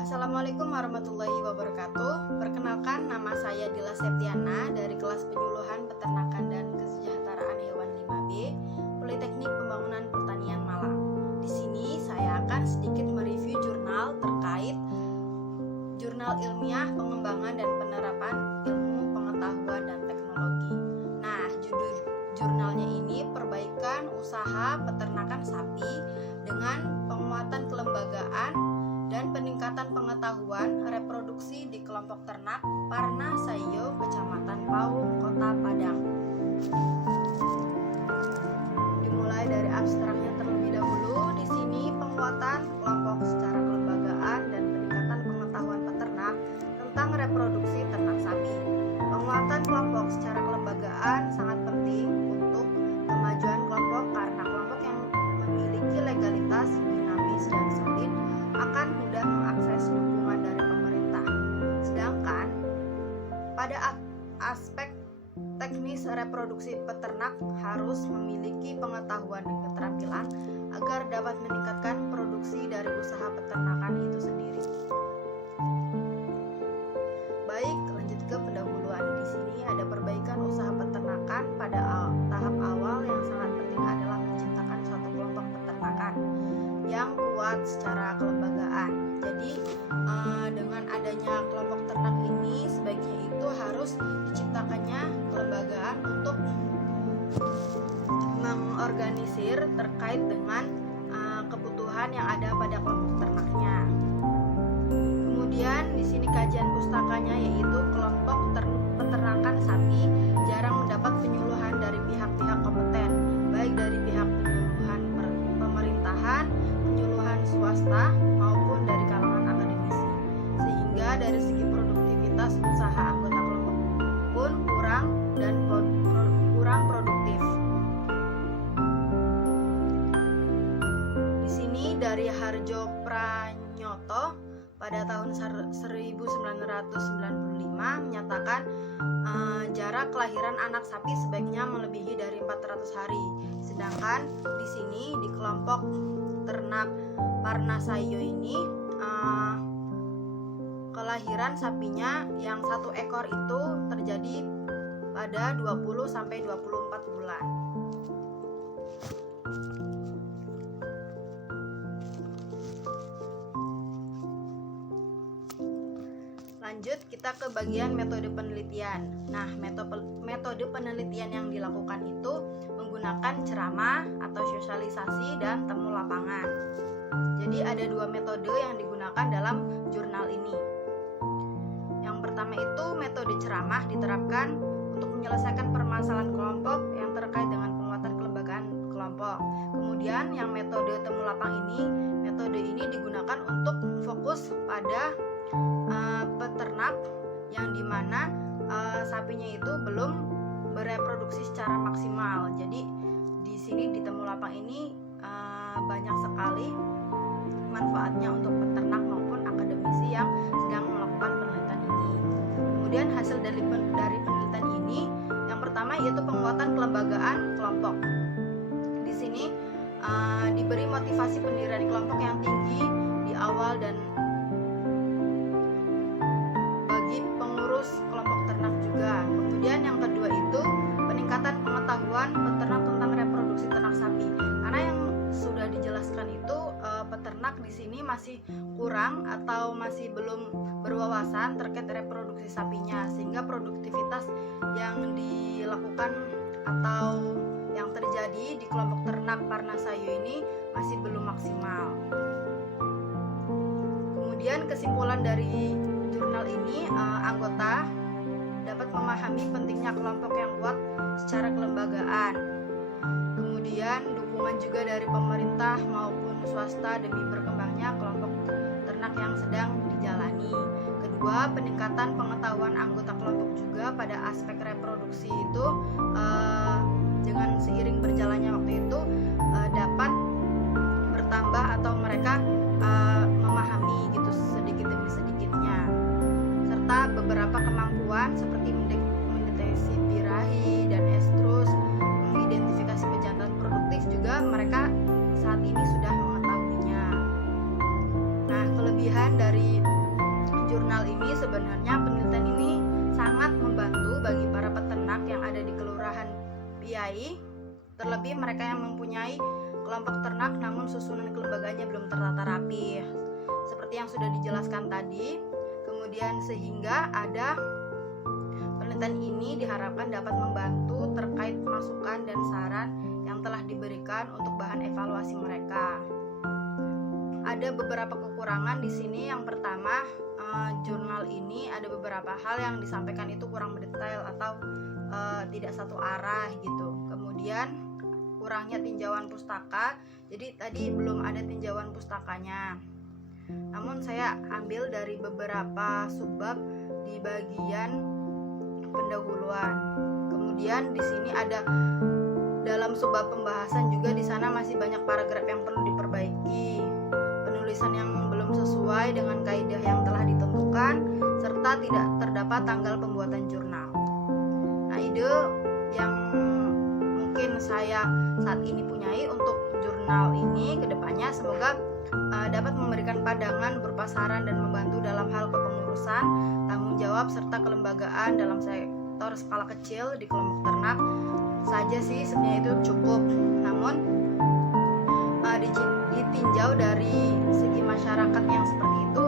Assalamualaikum warahmatullahi wabarakatuh. Perkenalkan, nama saya Dila Septiana dari kelas penyuluhan peternakan dan kesejahteraan hewan 5B Politeknik Pembangunan Pertanian Malang. Di sini saya akan sedikit mereview jurnal terkait jurnal ilmiah pengembangan dan penerapan ilmu pengetahuan dan teknologi. Nah, judul jurnalnya ini perbaikan usaha peternakan sapi dengan penguatan kelembagaan dan peningkatan pengetahuan reproduksi di kelompok ternak Parna Sayo, Kecamatan Paung, Kota Padang. Dimulai dari abstraknya terlebih dahulu. Di sini penguatan kelompok secara kelembagaan dan peningkatan pengetahuan peternak tentang reproduksi ternak sapi. Penguatan kelompok secara kelembagaan sangat penting untuk kemajuan kelompok karena kelompok yang memiliki legalitas dinamis dan solid akan mudah mengakses dukungan dari pemerintah. Sedangkan pada aspek teknis reproduksi peternak harus memiliki pengetahuan dan keterampilan agar dapat meningkatkan produksi dari usaha peternakan itu sendiri. Baik, lanjut ke pendahuluan. Di sini ada perbaikan usaha peternakan. Pada tahap awal yang sangat penting adalah menciptakan suatu kelompok peternakan yang kuat secara kelembagaan. Jadi dengan adanya kelompok ternak ini sebaiknya itu harus diciptakannya kelembagaan untuk mengorganisir terkait dengan kebutuhan yang ada pada kelompok ternaknya. Kemudian di sini kajian pustakanya yaitu kelompok peternakan sapi jarang mendapat penyuluhan dari pihak-pihak kompeten, baik dari pihak penyuluhan pemerintahan, penyuluhan swasta maupun dari kalangan akademisi, sehingga dari segi produktivitas usaha anggota kelompok pun kurang produktif. Di sini dari Harjo Pranyoto pada tahun 1995 menyatakan jarak kelahiran anak sapi sebaiknya melebihi dari 400 hari. Sedangkan di sini di kelompok ternak Parna Sayo ini kelahiran sapinya yang satu ekor itu terjadi pada 20 sampai 24 bulan. Lanjut kita ke bagian metode penelitian. Nah, metode penelitian yang dilakukan itu menggunakan ceramah atau sosialisasi dan temu lapangan. Jadi ada dua metode yang digunakan dalam jurnal ini. Yang pertama itu metode ceramah diterapkan untuk menyelesaikan permasalahan kelompok yang terkait dengan penguatan kelembagaan kelompok. Kemudian yang metode temu lapang metode ini digunakan untuk fokus pada peternak yang dimana sapinya itu belum bereproduksi secara maksimal. Jadi di sini di temu lapang ini banyak sekali manfaatnya untuk peternak maupun akademisi yang sedang melakukan penelitian ini. Kemudian hasil dari penelitian ini yang pertama yaitu penguatan kelembagaan kelompok. Di sini diberi motivasi pendirian kelompok yang tinggi di awal dan pengurus kelompok ternak juga. Kemudian yang kedua itu peningkatan pengetahuan peternak tentang reproduksi ternak sapi. Karena yang sudah dijelaskan itu peternak di sini masih kurang atau masih belum berwawasan terkait reproduksi sapinya, sehingga produktivitas yang dilakukan atau yang terjadi di kelompok ternak Parna Sayo ini masih belum maksimal. Kemudian kesimpulan dari jurnal ini, anggota dapat memahami pentingnya kelompok yang kuat secara kelembagaan. Kemudian dukungan juga dari pemerintah maupun swasta demi berkembangnya kelompok ternak yang sedang dijalani. Kedua, peningkatan pengetahuan anggota kelompok juga pada aspek reproduksi itu dengan seiring berjalannya waktu itu dapat bertambah atau mereka memahami gitu sedikit demi sedikitnya, serta beberapa kemampuan seperti mendeteksi birahi dan estrus, mengidentifikasi pejantan produktif juga mereka saat ini sudah mengetahuinya. Nah, kelebihan dari dikuasai, terlebih mereka yang mempunyai kelompok ternak namun susunan kelembagaannya belum tertata rapi, seperti yang sudah dijelaskan tadi. Kemudian sehingga ada penelitian ini diharapkan dapat membantu terkait masukan dan saran yang telah diberikan untuk bahan evaluasi mereka. Ada beberapa kekurangan di sini. Yang pertama, jurnal ini ada beberapa hal yang disampaikan itu kurang mendetail atau tidak satu arah gitu. Kemudian kurangnya tinjauan pustaka, jadi tadi belum ada tinjauan pustakanya. Namun saya ambil dari beberapa subbab di bagian pendahuluan. Kemudian di sini ada dalam subbab pembahasan juga, di sana masih banyak paragraf yang perlu diperbaiki, penulisan yang belum sesuai dengan kaidah yang telah ditentukan, serta tidak terdapat tanggal pembuatan jurnal. Nah, ide yang mungkin saya saat ini punyai untuk jurnal ini ke depannya semoga dapat memberikan pandangan berupa saran dan membantu dalam hal kepengurusan, tanggung jawab, serta kelembagaan dalam sektor skala kecil di kelompok ternak saja sih sebenarnya itu cukup. Namun ditinjau dari segi masyarakat yang seperti itu,